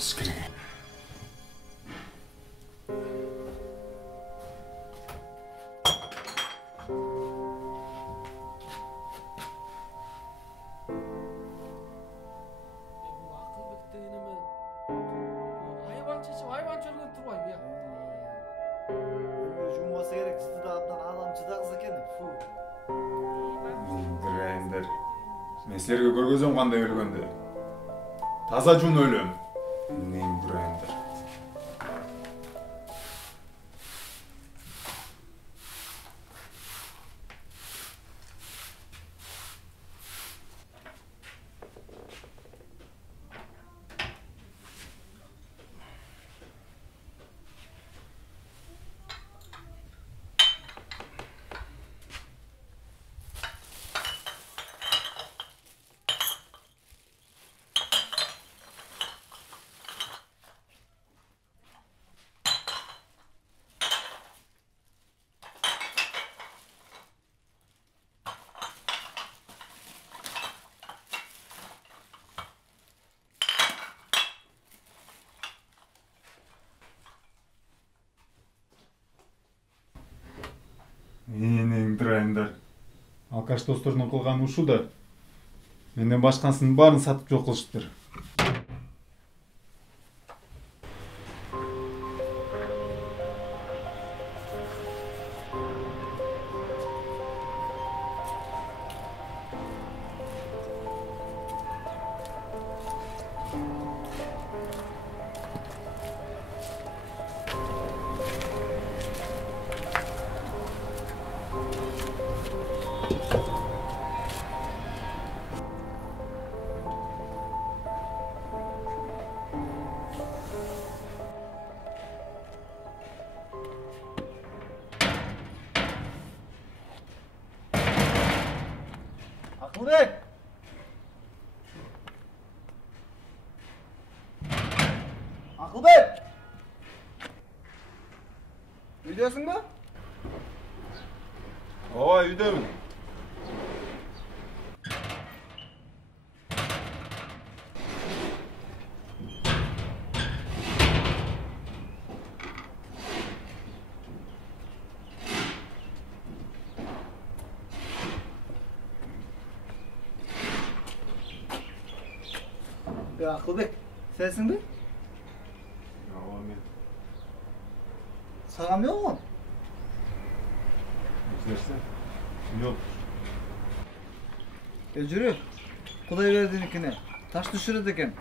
Скорее. Жумасы керек, сізді да абдан адам чыдағыз екен. Ендір. Мен сілерге көргөзөм кандай өлгөндү. Таза жун өлөм. Ендір. Ендір. Алкаш досторунун кылганы ушул да. Менден башкасынын баарын сатып жок кылышыптыр. Акылбек! Акылбек! Үйдесің ба? Ооба, үйдөмүн. Акылбек, sensin mi? Ооба, мен. Sağam yok mu? Нерсе? Yok. Жүрү. Кудай бердиникине. Таш düşürüdü eken.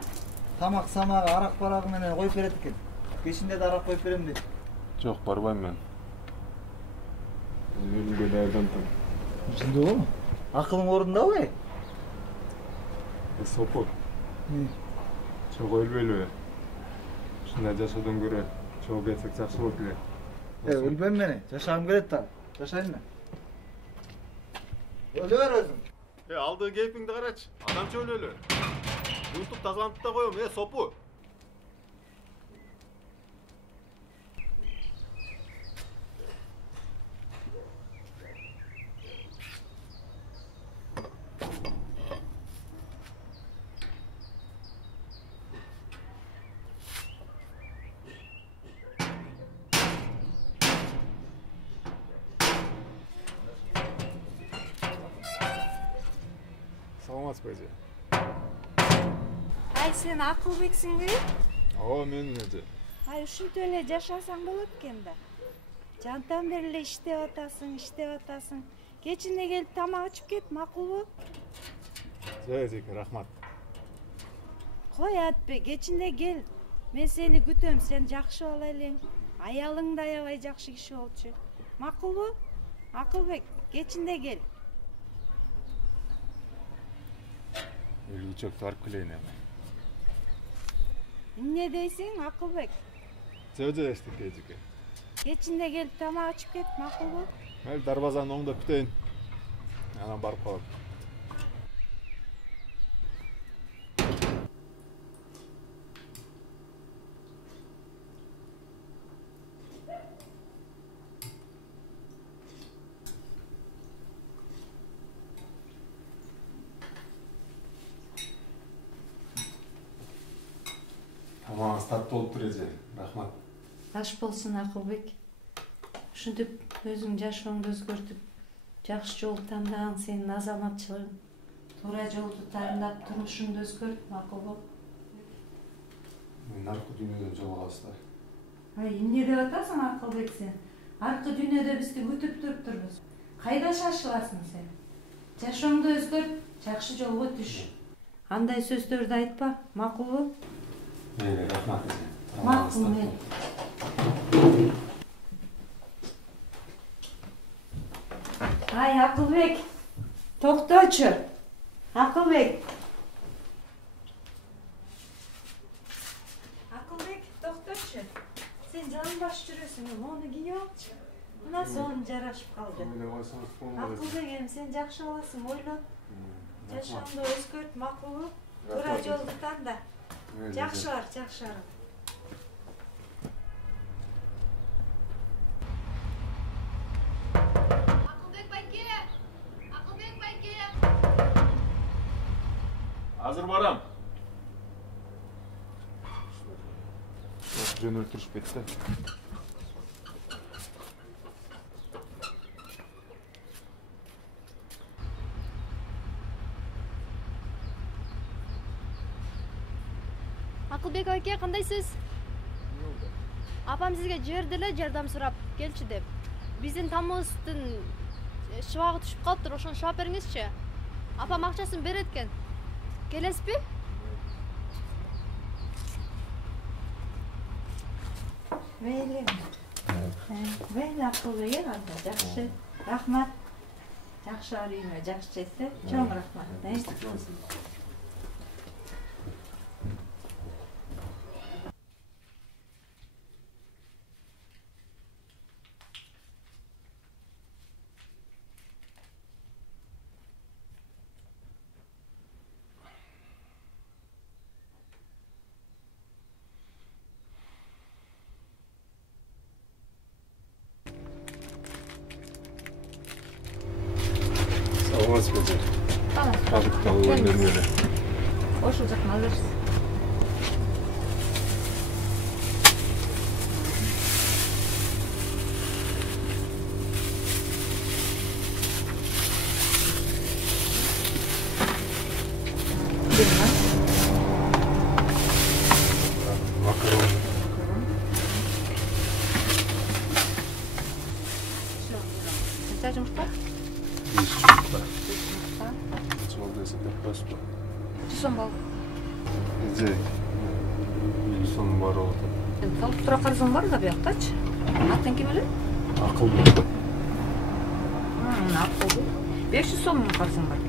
Тамак самагы, арак барагы менен коюп берет экен. Кечинде да арак коюп берем дейт. Жок, барбайм мен. Өлүмгө даярдантам. Жынды болобу? Акылың орундабы? Сопу. Чого өлбөйлүбү? Ушундай жашоодон көрө чогуу кетсек жакшы болот эле. Өлбөм мени. Жашагым келет да. Жашайын да. Өлө бер өзүң. Алdığı кейпиңди карачы. Адамча өлөлү. Жуунтуп тазалантып да коем, сопу. Саламатсызбы, эже? Ай, сен Акылбексиңби? Ооба, мен эже. Ай, ушинтип эле жашасаң болот экен да. Жантан бери эле иштеп атасың. Кечинде келип тамак ичип кет, макулбу? Жок, эжеке, рахмат. Кой Атбек, кечинде кел. Мен сени күтөм, сен жакшы бала элең. Аялың да аябай жакшы киши болчу. Макулбу? Акылбек, кечинде кел. Өлгүчөктү барып келейин эми. Эмне дейсиң, Акылбек? Жок, эчтеке, эжеке. Кечинде келип тамак ичип кет, макулбу? Mayli darvozani o'ngda kutayın. Anam barib qoladi. Тамагыңыз таттуу болуптур эже. Рахмат. Аш болсун Акылбек. Ушинтип өзүң жашооңду өзгөртүп, жакшы жол тандаган сенин азаматчылыгың. Туура жолду тандап турмушуңду өзгөрт, макулбу? Мен аркы дүйнөдөн жолугабыз да. Эмне деп атасың Акылбек сен? Аркы дүйнөдө бизди күтүп туруптурбуз. Кайда шашыласың сен? Жашооңду өзгөрт, жакшы жолго түш. Андай сөздөрдү айтпа, макулбу? Мейли, рахмат эже. Макул мен. Ай, Акылбек, токточу. Акылбек. Акылбек, токточу. Сен жалаңбаш жүрөсүң, мону кийип алчы. Мына сон жарашып калды. Акылбек, эми сен жакшы боласың, ойло. Жашооңду өзгөрт, макулбу? Туура жолду танда. Жакшылар, жакшылар. Азыр барам. Жөнөлтүрүшпөйт да. Акылбек аке, кандайсыз? Апам сизге жиберди эле жардам сурап келчи деп. Биздин тамыбыздын шыбагы түшүп калыптыр, ошону шабап бериңизчи. Апам акчасын берет экен. Келесизби? Мейли. Мейли Акылбек, анда жакшы. Рахмат. Жакшылар үйүнө жакшы жетсе, чоң рахмат. Саламатсыз ба? Кабытта өнөрүнө. Ошол жактан алырсыз. Макарон. Kaç yumurta? Жол десе деп коесузбу? Son bal. Эже. Сонун бар болот. Салып тура карызың бар да буяктачы? Атын ким эле? Акылбек. Акылбек. 500 сом карызың бар.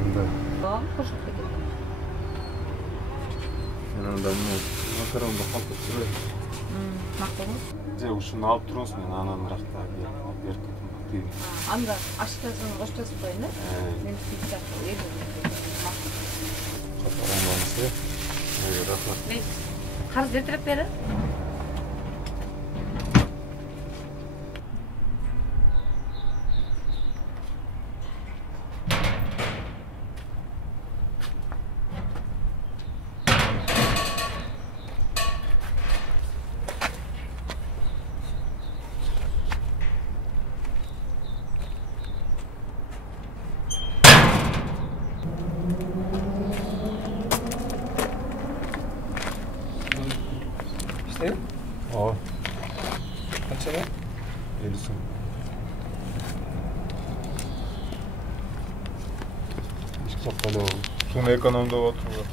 Анда. Кошуп кетет. Мен анда макаронду калтырып турайын. Макулбу? Же ушуну алып туруңуз, мен ананыракта берип кетем. Анда аштазын коштосуп коеюн, э? Мен пицца элүү. Катараңыз, э? Рахмат. Карыз эртерээк бери. Ооба. Канчага? 50 сом. Ишке сакталып. Суну экономдоп отуруп.